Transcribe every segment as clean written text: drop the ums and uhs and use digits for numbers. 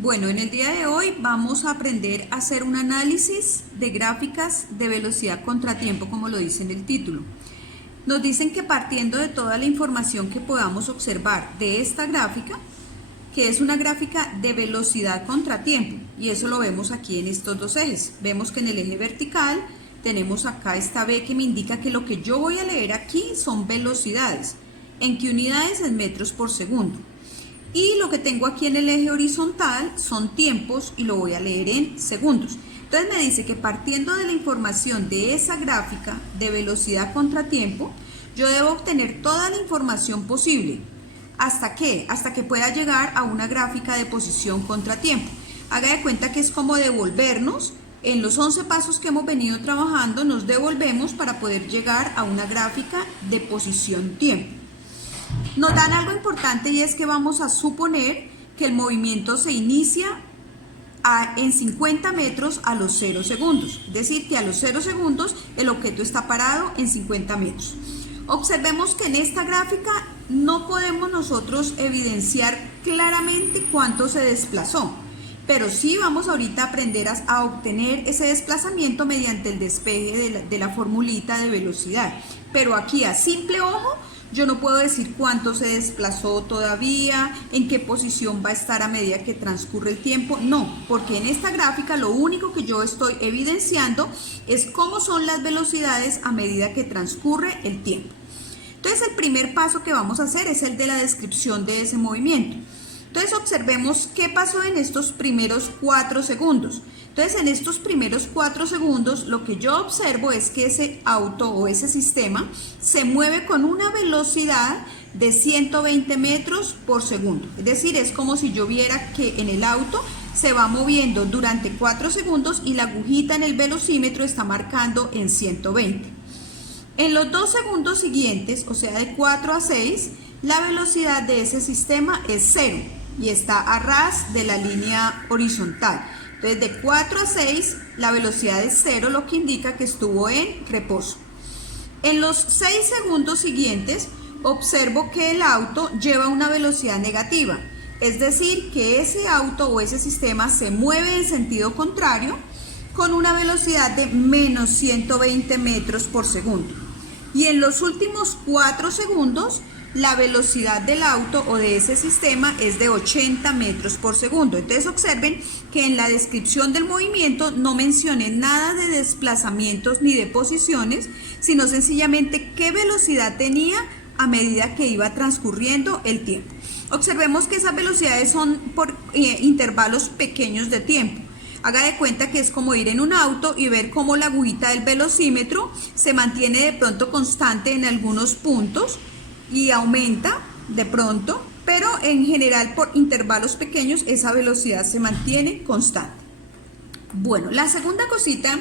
Bueno, en el día de hoy vamos a aprender a hacer un análisis de gráficas de velocidad contratiempo, como lo dice en el título. Nos dicen que partiendo de toda la información que podamos observar de esta gráfica, que es una gráfica de velocidad contratiempo, y eso lo vemos aquí en estos dos ejes. Vemos que en el eje vertical tenemos acá esta B que me indica que lo que yo voy a leer aquí son velocidades. ¿En qué unidades? En metros por segundo. Y lo que tengo aquí en el eje horizontal son tiempos y lo voy a leer en segundos. Entonces me dice que partiendo de la información de esa gráfica de velocidad contratiempo, yo debo obtener toda la información posible. ¿Hasta qué? Hasta que pueda llegar a una gráfica de posición contratiempo. Haga de cuenta que es como devolvernos. En los 11 pasos que hemos venido trabajando, nos devolvemos para poder llegar a una gráfica de posición tiempo. Nos dan algo importante y es que vamos a suponer que el movimiento se inicia en 50 metros a los 0 segundos. Es decir, que a los 0 segundos el objeto está parado en 50 metros. Observemos que en esta gráfica no podemos nosotros evidenciar claramente cuánto se desplazó. Pero sí vamos ahorita a aprender a obtener ese desplazamiento mediante el despeje de la formulita de velocidad. Pero aquí a simple ojo, yo no puedo decir cuánto se desplazó todavía, en qué posición va a estar a medida que transcurre el tiempo. No, porque en esta gráfica lo único que yo estoy evidenciando es cómo son las velocidades a medida que transcurre el tiempo. Entonces el primer paso que vamos a hacer es el de la descripción de ese movimiento. Entonces observemos qué pasó en estos primeros 4 segundos. Entonces en estos primeros 4 segundos lo que yo observo es que ese auto o ese sistema se mueve con una velocidad de 120 metros por segundo. Es decir, es como si yo viera que en el auto se va moviendo durante 4 segundos y la agujita en el velocímetro está marcando en 120. En los 2 segundos siguientes, o sea de 4 a 6, la velocidad de ese sistema es 0 y está a ras de la línea horizontal. Entonces de 4 a 6 la velocidad es 0, lo que indica que estuvo en reposo. En los 6 segundos siguientes observo que el auto lleva una velocidad negativa, es decir, que ese auto o ese sistema se mueve en sentido contrario con una velocidad de menos 120 metros por segundo. Y en los últimos 4 segundos la velocidad del auto o de ese sistema es de 80 metros por segundo. Entonces observen que en la descripción del movimiento no mencioné nada de desplazamientos ni de posiciones, sino sencillamente qué velocidad tenía a medida que iba transcurriendo el tiempo. Observemos que esas velocidades son por intervalos pequeños de tiempo. Haga de cuenta que es como ir en un auto y ver cómo la agujita del velocímetro se mantiene de pronto constante en algunos puntos y aumenta de pronto, pero en general por intervalos pequeños esa velocidad se mantiene constante. Bueno, la segunda cosita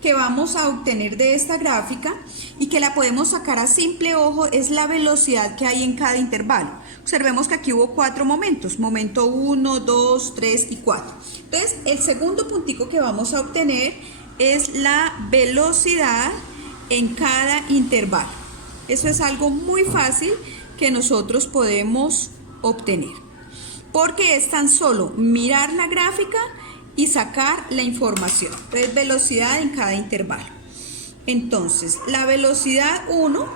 que vamos a obtener de esta gráfica y que la podemos sacar a simple ojo es la velocidad que hay en cada intervalo. Observemos que aquí hubo 4 momentos, momento 1, 2, 3 y 4. Entonces el segundo puntico que vamos a obtener es la velocidad en cada intervalo. Eso es algo muy fácil que nosotros podemos obtener, porque es tan solo mirar la gráfica y sacar la información. Entonces, velocidad en cada intervalo. Entonces, la velocidad 1,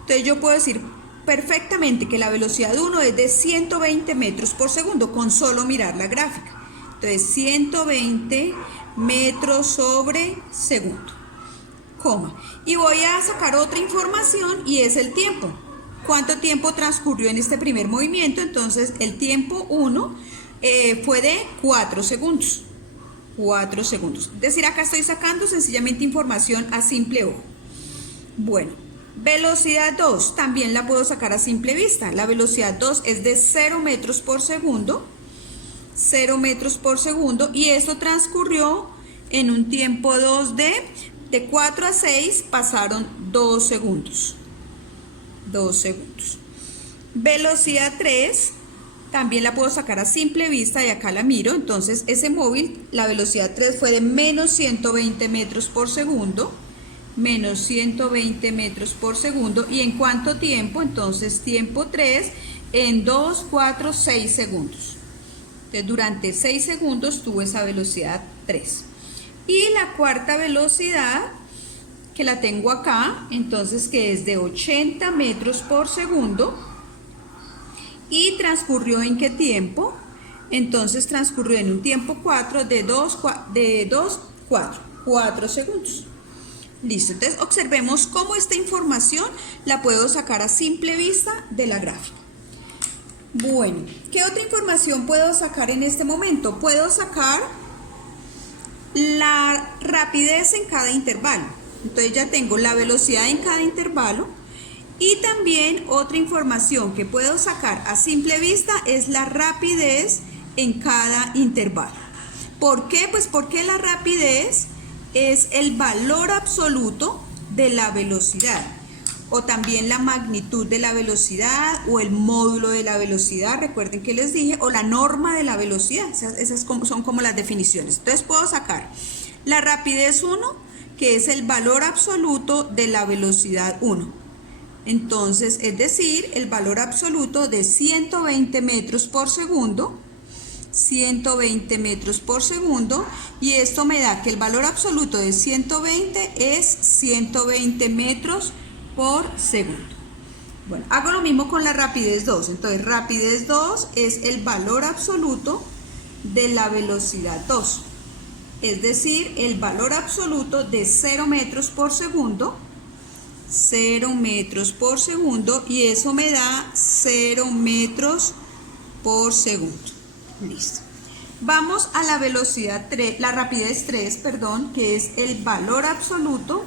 entonces yo puedo decir perfectamente que la velocidad 1 es de 120 metros por segundo con solo mirar la gráfica. Entonces, 120 metros sobre segundo. Y voy a sacar otra información y es el tiempo. ¿Cuánto tiempo transcurrió en este primer movimiento? Entonces el tiempo 1 fue de 4 segundos. 4 segundos. Es decir, acá estoy sacando sencillamente información a simple ojo. Bueno, velocidad 2 también la puedo sacar a simple vista. La velocidad 2 es de 0 metros por segundo. 0 metros por segundo y eso transcurrió en un tiempo 2 de 4 a 6 pasaron 2 segundos. 2 segundos. Velocidad 3 también la puedo sacar a simple vista y acá la miro. Entonces ese móvil, la velocidad 3 fue de menos 120 metros por segundo. Menos 120 metros por segundo. ¿Y en cuánto tiempo? Entonces tiempo 3 en 2, 4, 6 segundos. Entonces, durante 6 segundos tuvo esa velocidad 3. Y la cuarta velocidad, que la tengo acá, entonces que es de 80 metros por segundo. ¿Y transcurrió en qué tiempo? Entonces transcurrió en un tiempo 4 de 4 segundos. Listo, entonces observemos cómo esta información la puedo sacar a simple vista de la gráfica. Bueno, ¿qué otra información puedo sacar en este momento? Puedo sacar la rapidez en cada intervalo. Entonces ya tengo la velocidad en cada intervalo. Y también otra información que puedo sacar a simple vista es la rapidez en cada intervalo. ¿Por qué? Pues porque la rapidez es el valor absoluto de la velocidad, o también la magnitud de la velocidad, o el módulo de la velocidad, recuerden que les dije, o la norma de la velocidad. Esas son como las definiciones. Entonces puedo sacar la rapidez 1, que es el valor absoluto de la velocidad 1. Entonces, es decir, el valor absoluto de 120 metros por segundo, 120 metros por segundo, y esto me da que el valor absoluto de 120 es 120 metros por segundo. Bueno, hago lo mismo con la rapidez 2. Entonces, rapidez 2 es el valor absoluto de la velocidad 2. Es decir, el valor absoluto de 0 metros por segundo, 0 metros por segundo, y eso me da 0 metros por segundo. Listo. Vamos a la velocidad 3, la rapidez 3, perdón, que es el valor absoluto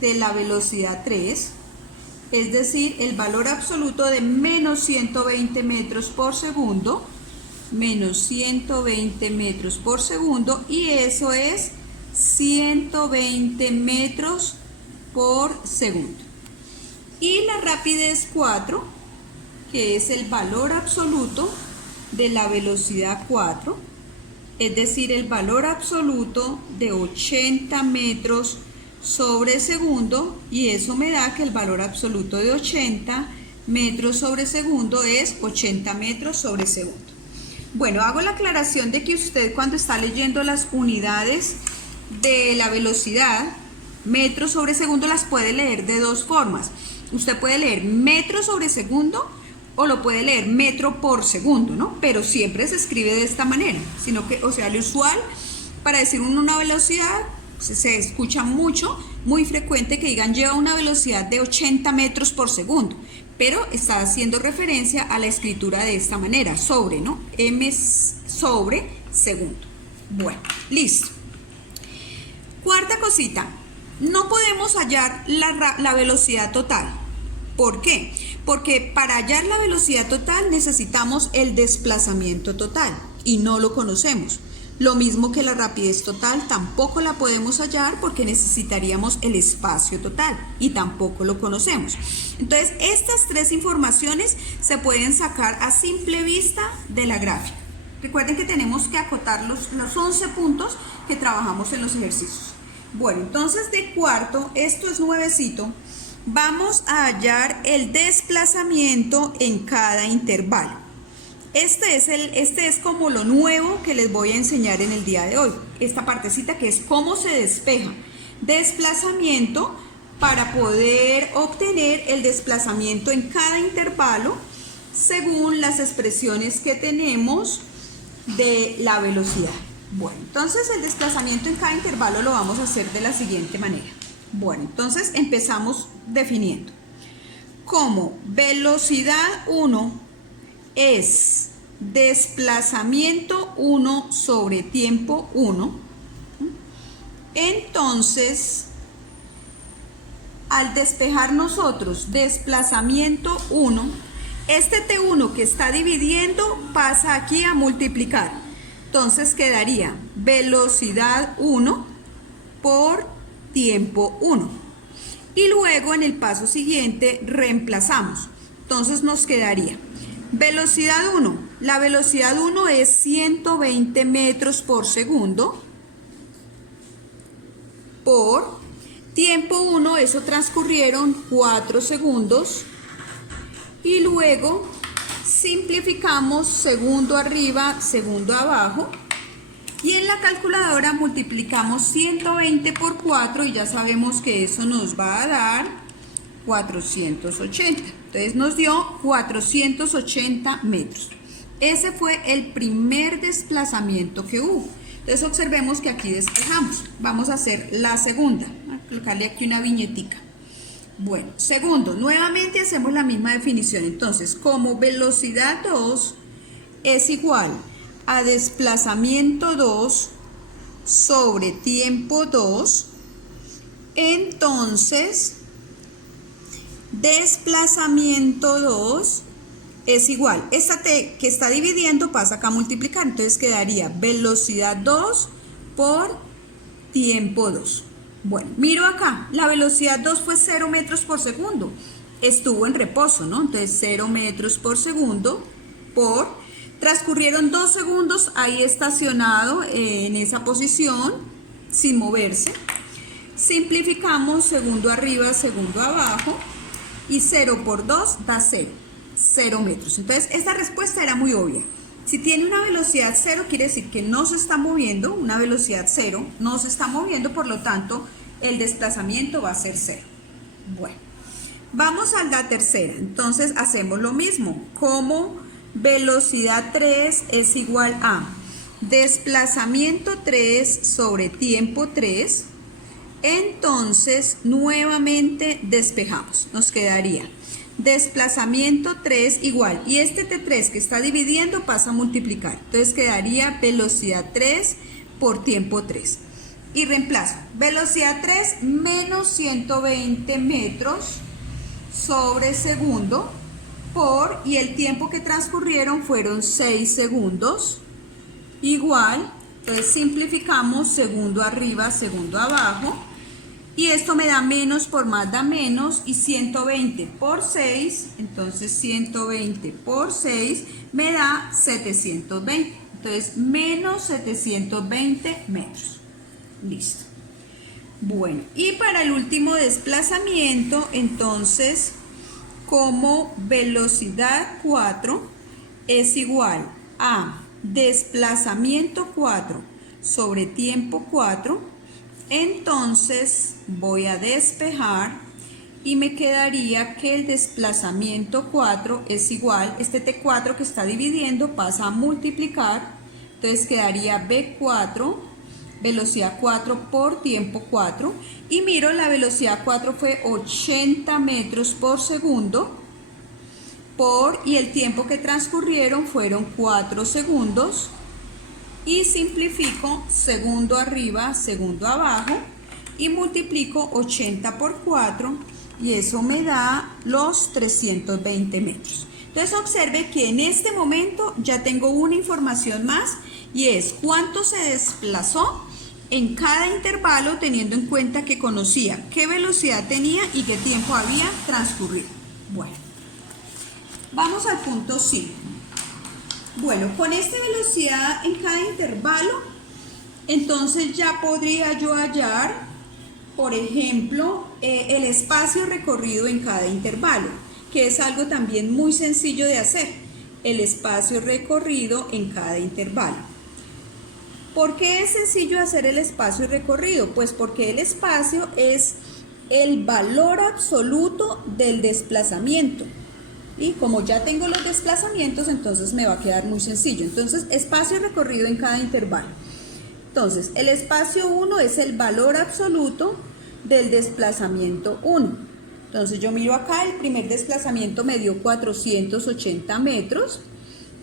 de la velocidad 3, es decir, el valor absoluto de menos 120 metros por segundo, menos 120 metros por segundo, y eso es 120 metros por segundo. Y la rapidez 4, que es el valor absoluto de la velocidad 4, es decir, el valor absoluto de 80 metros sobre segundo, y eso me da que el valor absoluto de 80 metros sobre segundo es 80 metros sobre segundo. Bueno, hago la aclaración de que usted, cuando está leyendo las unidades de la velocidad, metros sobre segundo, las puede leer de dos formas. Usted puede leer metro sobre segundo o lo puede leer metro por segundo, ¿no? Pero siempre se escribe de esta manera, sino que, o sea, lo usual para decir una velocidad, se escucha mucho, muy frecuente que digan lleva una velocidad de 80 metros por segundo, pero está haciendo referencia a la escritura de esta manera, sobre, ¿no? M sobre segundo. Bueno, listo. Cuarta cosita. No podemos hallar la velocidad total. ¿Por qué? Porque para hallar la velocidad total necesitamos el desplazamiento total y no lo conocemos. Lo mismo que la rapidez total tampoco la podemos hallar porque necesitaríamos el espacio total y tampoco lo conocemos. Entonces, estas tres informaciones se pueden sacar a simple vista de la gráfica. Recuerden que tenemos que acotar los 11 puntos que trabajamos en los ejercicios. Bueno, entonces de cuarto, esto es nuevecito, vamos a hallar el desplazamiento en cada intervalo. Este es como lo nuevo que les voy a enseñar en el día de hoy. Esta partecita que es cómo se despeja. Desplazamiento para poder obtener el desplazamiento en cada intervalo según las expresiones que tenemos de la velocidad. Bueno, entonces el desplazamiento en cada intervalo lo vamos a hacer de la siguiente manera. Bueno, entonces empezamos definiendo. Como velocidad 1 es desplazamiento 1 sobre tiempo 1, entonces al despejar nosotros desplazamiento 1, este T1 que está dividiendo pasa aquí a multiplicar. Entonces quedaría velocidad 1 por tiempo 1. Y luego en el paso siguiente reemplazamos. Entonces nos quedaría velocidad 1. La velocidad 1 es 120 metros por segundo por tiempo 1, eso transcurrieron 4 segundos. Y luego Simplificamos segundo arriba, segundo abajo. Y en la calculadora multiplicamos 120 por 4 y ya sabemos que eso nos va a dar 480. Entonces nos dio 480 metros. Ese fue el primer desplazamiento que hubo. Entonces observemos que aquí despejamos. Vamos a hacer la segunda. Voy a colocarle aquí una viñetica. Bueno, segundo, nuevamente hacemos la misma definición. Entonces, como velocidad 2 es igual a desplazamiento 2 sobre tiempo 2, entonces desplazamiento 2 es igual, esta t que está dividiendo pasa acá a multiplicar, entonces quedaría velocidad 2 por tiempo 2. Bueno, miro acá, la velocidad 2 fue 0 metros por segundo, estuvo en reposo, ¿no? Entonces 0 metros por segundo por, transcurrieron 2 segundos ahí estacionado en esa posición, sin moverse. Simplificamos segundo arriba, segundo abajo, y 0 por 2 da 0, 0 metros. Entonces esta respuesta era muy obvia. Si tiene una velocidad 0, quiere decir que no se está moviendo, una velocidad 0, no se está moviendo, por lo tanto, el desplazamiento va a ser 0. Bueno, vamos a la tercera. Entonces, hacemos lo mismo. Como velocidad 3 es igual a desplazamiento 3 sobre tiempo 3, entonces, nuevamente despejamos. Nos quedaría desplazamiento 3 igual, y este T3 que está dividiendo pasa a multiplicar, entonces quedaría velocidad 3 por tiempo 3 y reemplazo, velocidad 3 menos 120 metros sobre segundo por, y el tiempo que transcurrieron fueron 6 segundos, igual, entonces simplificamos segundo arriba, segundo abajo. Y esto me da menos por más da menos, y 120 por 6, entonces 120 por 6 me da 720. Entonces, menos 720 metros. Listo. Bueno, y para el último desplazamiento, entonces, como velocidad 4 es igual a desplazamiento 4 sobre tiempo 4, entonces voy a despejar y me quedaría que el desplazamiento 4 es igual, este T4 que está dividiendo pasa a multiplicar, entonces quedaría B4, velocidad 4 por tiempo 4, y miro la velocidad 4 fue 80 metros por segundo, y el tiempo que transcurrieron fueron 4 segundos, y simplifico segundo arriba, segundo abajo, y multiplico 80 por 4, y eso me da los 320 metros. Entonces observe que en este momento ya tengo una información más, y es cuánto se desplazó en cada intervalo, teniendo en cuenta que conocía qué velocidad tenía y qué tiempo había transcurrido. Bueno, vamos al punto 5. Bueno, con esta velocidad en cada intervalo, entonces ya podría yo hallar, por ejemplo, el espacio recorrido en cada intervalo, que es algo también muy sencillo de hacer, el espacio recorrido en cada intervalo. ¿Por qué es sencillo hacer el espacio recorrido? Pues porque el espacio es el valor absoluto del desplazamiento. Y como ya tengo los desplazamientos, entonces me va a quedar muy sencillo. Entonces, espacio recorrido en cada intervalo. Entonces, el espacio 1 es el valor absoluto del desplazamiento 1. Entonces, yo miro acá, el primer desplazamiento me dio 480 metros.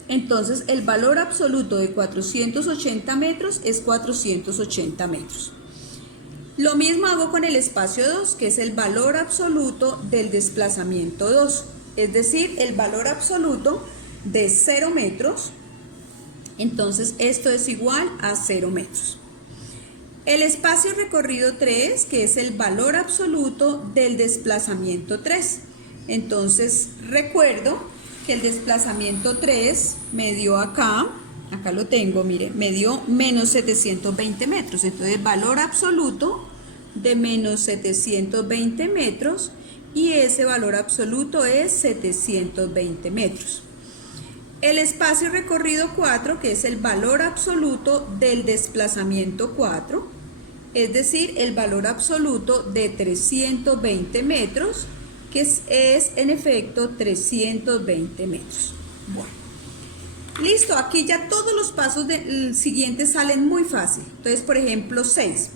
Entonces, el valor absoluto de 480 metros es 480 metros. Lo mismo hago con el espacio 2, que es el valor absoluto del desplazamiento 2. Es decir, el valor absoluto de 0 metros, entonces esto es igual a 0 metros. El espacio recorrido 3, que es el valor absoluto del desplazamiento 3. Entonces recuerdo que el desplazamiento 3 me dio acá lo tengo, mire, me dio menos 720 metros. Entonces valor absoluto de menos 720 metros, y ese valor absoluto es 720 metros. el espacio recorrido 4, que es el valor absoluto del desplazamiento 4, es decir, el valor absoluto de 320 metros, que es en efecto 320 metros. Bueno, listo, aquí ya todos los pasos siguientes salen muy fácil. Entonces, por ejemplo, 6.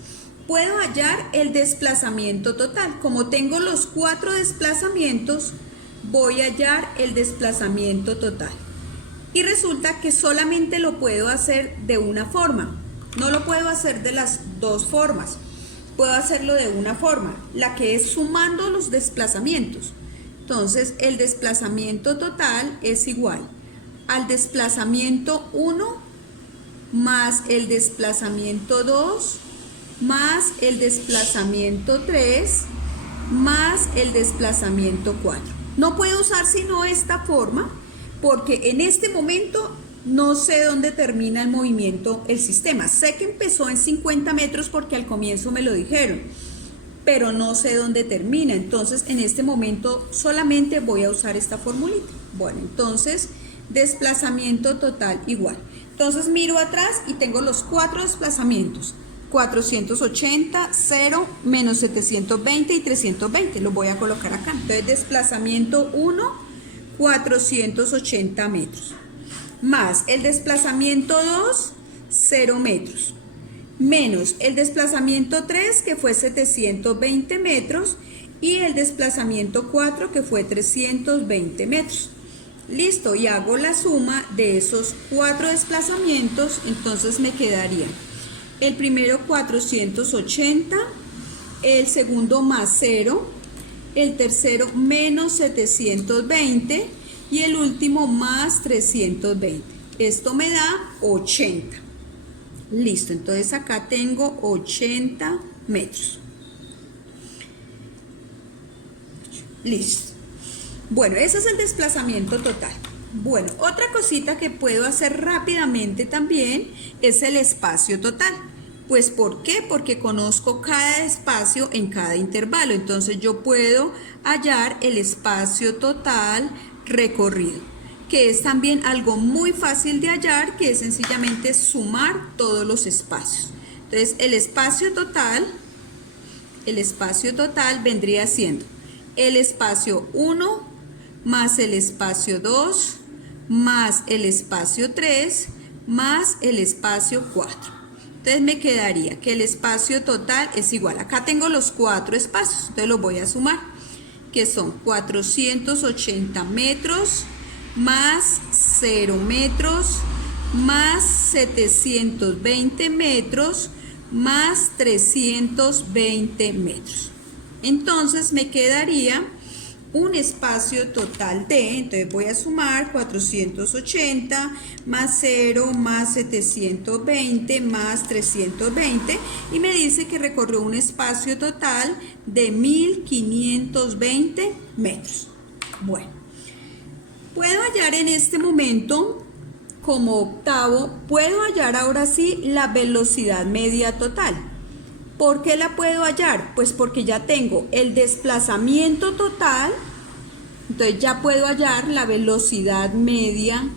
Puedo hallar el desplazamiento total. Como tengo los 4 desplazamientos, voy a hallar el desplazamiento total. Y resulta que solamente lo puedo hacer de una forma. No lo puedo hacer de las dos formas. Puedo hacerlo de una forma, la que es sumando los desplazamientos. Entonces, el desplazamiento total es igual al desplazamiento 1 más el desplazamiento 2 más el desplazamiento 3 más el desplazamiento 4. No puedo usar sino esta forma porque en este momento no sé dónde termina el movimiento, el sistema. Sé que empezó en 50 metros porque al comienzo me lo dijeron, pero no sé dónde termina. Entonces, en este momento solamente voy a usar esta formulita. Bueno, entonces, desplazamiento total igual. Entonces, miro atrás y tengo los 4 desplazamientos. 480, 0, menos 720 y 320. Los voy a colocar acá. Entonces, desplazamiento 1, 480 metros. Más el desplazamiento 2, 0 metros. Menos el desplazamiento 3, que fue 720 metros. Y el desplazamiento 4, que fue 320 metros. Listo, y hago la suma de esos 4 desplazamientos. Entonces me quedaría el primero 480, el segundo más 0, el tercero menos 720 y el último más 320. Esto me da 80. Listo, entonces acá tengo 80 metros. Listo. Bueno, ese es el desplazamiento total. Bueno, otra cosita que puedo hacer rápidamente también es el espacio total. Pues, ¿por qué? Porque conozco cada espacio en cada intervalo. Entonces, yo puedo hallar el espacio total recorrido, que es también algo muy fácil de hallar, que es sencillamente sumar todos los espacios. Entonces, el espacio total vendría siendo el espacio 1 más el espacio 2 más el espacio 3 más el espacio 4. Entonces me quedaría que el espacio total es igual. Acá tengo los 4 espacios, entonces los voy a sumar, que son 480 metros más 0 metros más 720 metros más 320 metros. Entonces me quedaría un espacio total de, entonces voy a sumar 480 más 0 más 720 más 320 y me dice que recorrió un espacio total de 1520 metros. Bueno, puedo hallar en este momento, como octavo, puedo hallar ahora sí la velocidad media total. ¿Por qué la puedo hallar? Pues porque ya tengo el desplazamiento total, entonces ya puedo hallar la velocidad media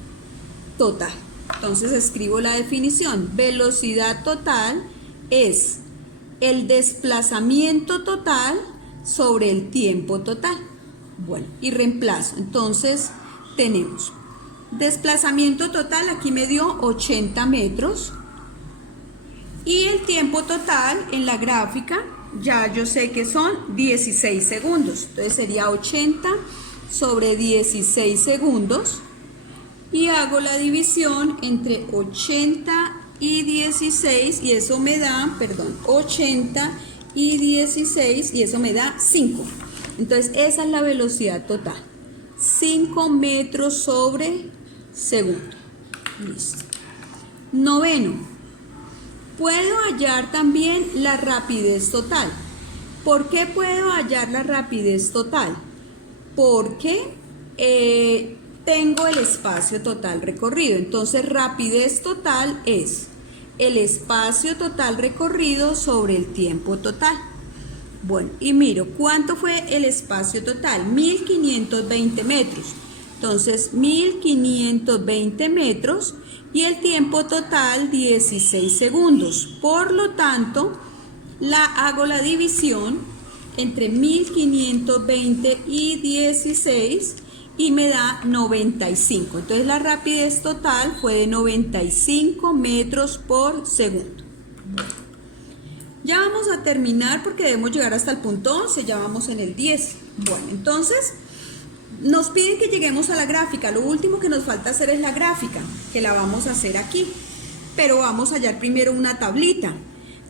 total. Entonces escribo la definición. Velocidad total es el desplazamiento total sobre el tiempo total. Bueno, y reemplazo. Entonces tenemos desplazamiento total, aquí me dio 80 metros. Y el tiempo total en la gráfica, ya yo sé que son 16 segundos. Entonces sería 80 sobre 16 segundos. Y hago la división entre 80 y 16 y eso me da, 80 y 16 y eso me da 5. Entonces esa es la velocidad total. 5 metros sobre segundo. Listo. Noveno. Puedo hallar también la rapidez total. ¿Por qué puedo hallar la rapidez total? Porque tengo el espacio total recorrido. Entonces, rapidez total es el espacio total recorrido sobre el tiempo total. Bueno, y miro, ¿cuánto fue el espacio total? 1520 metros. Entonces 1520 metros y el tiempo total 16 segundos. Por lo tanto, hago la división entre 1520 y 16 y me da 95. Entonces la rapidez total fue de 95 metros por segundo. Ya vamos a terminar porque debemos llegar hasta el punto 11, ya vamos en el 10. Bueno, entonces nos piden que lleguemos a la gráfica. Lo último que nos falta hacer es la gráfica, que la vamos a hacer aquí. Pero vamos a hallar primero una tablita.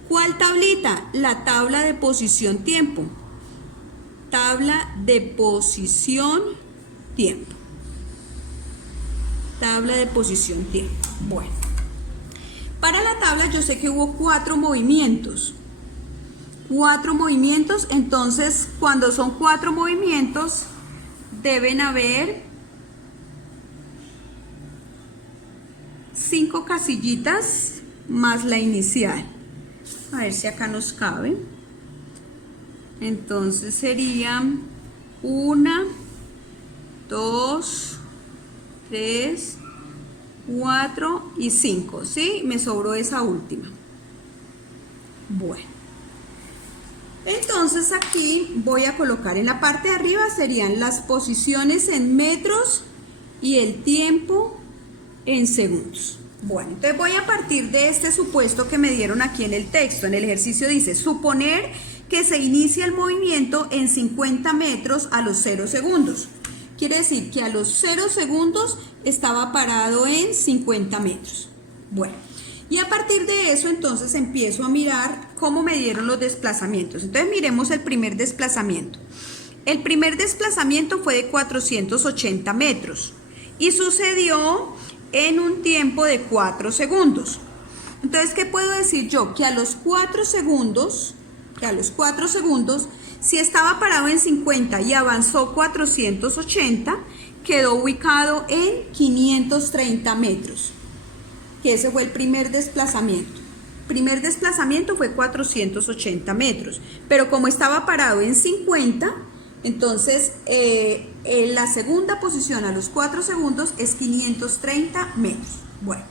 ¿Cuál tablita? La tabla de posición tiempo. Tabla de posición tiempo. Tabla de posición tiempo. Bueno, para la tabla yo sé que hubo 4 movimientos. 4 movimientos, entonces cuando son 4 movimientos deben haber 5 casillitas más la inicial. A ver si acá nos cabe. Entonces serían 1, 2, 3, 4 y 5. ¿Sí? Me sobró esa última. Bueno. Entonces aquí voy a colocar en la parte de arriba serían las posiciones en metros y el tiempo en segundos. Bueno, entonces voy a partir de este supuesto que me dieron aquí en el texto. En el ejercicio dice, suponer que se inicia el movimiento en 50 metros a los 0 segundos. Quiere decir que a los 0 segundos estaba parado en 50 metros. Bueno, y a partir de eso entonces empiezo a mirar cómo me dieron los desplazamientos. Entonces miremos el primer desplazamiento. El primer desplazamiento fue de 480 metros y sucedió en un tiempo de 4 segundos. Entonces, ¿qué puedo decir yo? Que a los 4 segundos, si estaba parado en 50 y avanzó 480, quedó ubicado en 530 metros, que ese fue el primer desplazamiento. El primer desplazamiento fue 480 metros, pero como estaba parado en 50, entonces en la segunda posición a los 4 segundos es 530 metros. Bueno,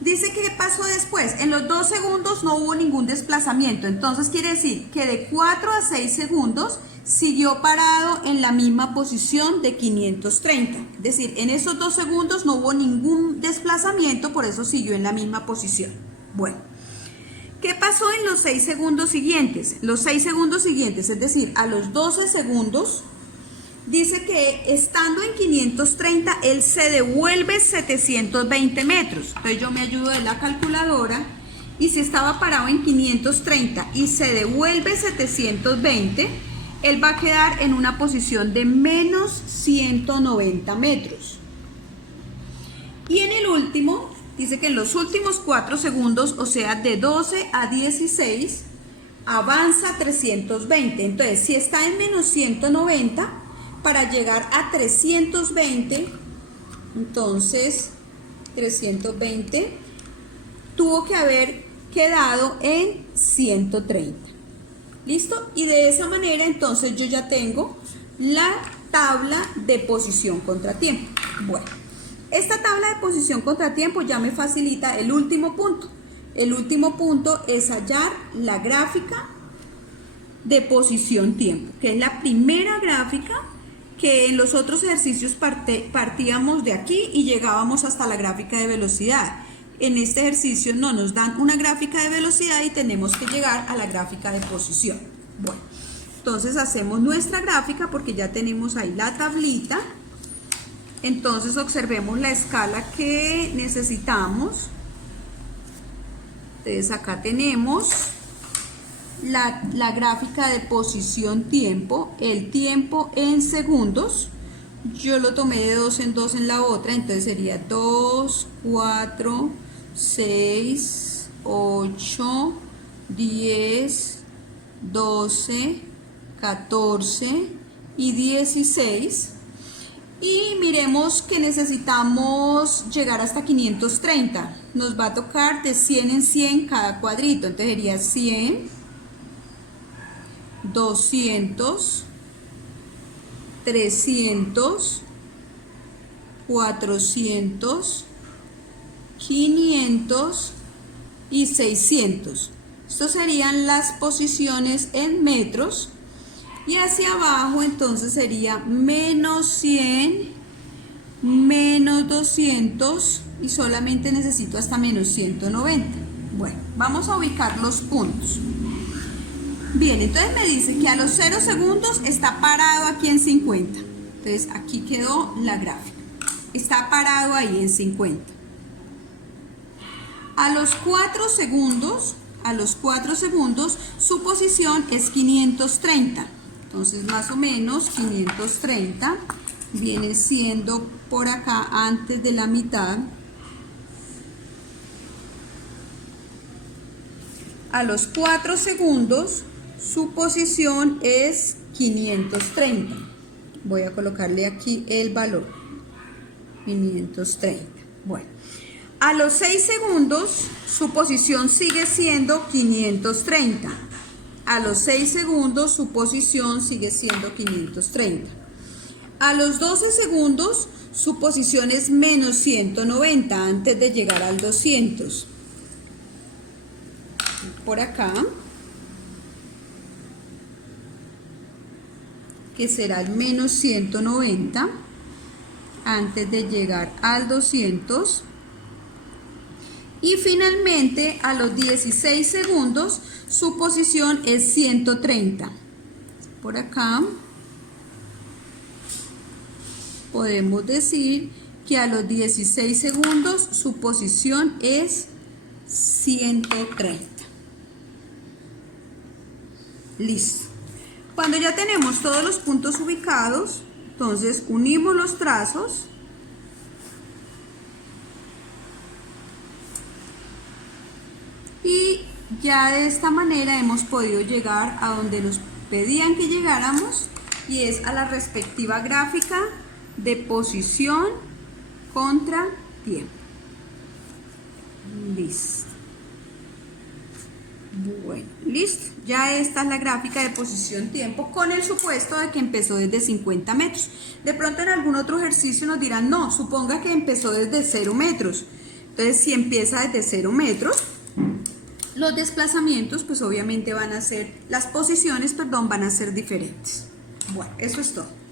dice que pasó después. En los 2 segundos no hubo ningún desplazamiento, entonces quiere decir que de 4 a 6 segundos siguió parado en la misma posición de 530. Es decir, en esos 2 segundos no hubo ningún desplazamiento, por eso siguió en la misma posición. Bueno, ¿qué pasó en los 6 segundos siguientes? Los 6 segundos siguientes, es decir, a los 12 segundos, dice que estando en 530, él se devuelve 720 metros. Entonces yo me ayudo de la calculadora y si estaba parado en 530 y se devuelve 720, él va a quedar en una posición de menos 190 metros. Y en el último, dice que en los últimos 4 segundos, o sea, de 12 a 16, avanza 320. Entonces, si está en menos 190, para llegar a 320, entonces 320 tuvo que haber quedado en 130. ¿Listo? Y de esa manera entonces yo ya tengo la tabla de posición contratiempo. Bueno, esta tabla de posición contratiempo ya me facilita el último punto. El último punto es hallar la gráfica de posición tiempo, que es la primera gráfica que en los otros ejercicios partíamos de aquí y llegábamos hasta la gráfica de velocidad. En este ejercicio no nos dan una gráfica de velocidad y tenemos que llegar a la gráfica de posición. Bueno, entonces hacemos nuestra gráfica porque ya tenemos ahí la tablita. Entonces observemos la escala que necesitamos. Entonces acá tenemos la gráfica de posición tiempo, el tiempo en segundos. Yo lo tomé de 2 en 2 en la otra, entonces sería 2, 4, 6, 8, 10, 12, 14 y 16. Y miremos que necesitamos llegar hasta 530. Nos va a tocar de 100 en 100 cada cuadrito, entonces sería 100, 200, 300, 400, 500 y 600. Estos serían las posiciones en metros. Y hacia abajo entonces sería menos 100, menos 200 y solamente necesito hasta menos 190. Bueno, vamos a ubicar los puntos. Bien, entonces me dice que a los 0 segundos está parado aquí en 50. Entonces aquí quedó la gráfica. Está parado ahí en 50. A los 4 segundos, su posición es 530. Entonces más o menos 530 viene siendo por acá antes de la mitad. A los 4 segundos su posición es 530. Voy a colocarle aquí el valor 530. Bueno, a los 6 segundos su posición sigue siendo 530. A los 6 segundos su posición sigue siendo 530. A los 12 segundos su posición es menos 190 antes de llegar al 200. Por acá, que será el menos 190 antes de llegar al 200. Y finalmente a los 16 segundos su posición es 130. Por acá podemos decir que a los 16 segundos su posición es 130. Listo. Cuando ya tenemos todos los puntos ubicados, entonces unimos los trazos. Y ya de esta manera hemos podido llegar a donde nos pedían que llegáramos, y es a la respectiva gráfica de posición contra tiempo. Listo. Bueno, listo. Ya esta es la gráfica de posición-tiempo con el supuesto de que empezó desde 50 metros. De pronto en algún otro ejercicio nos dirán, no, suponga que empezó desde 0 metros. Entonces, si empieza desde 0 metros, los desplazamientos, pues obviamente van a ser, las posiciones, perdón, van a ser diferentes. Bueno, eso es todo.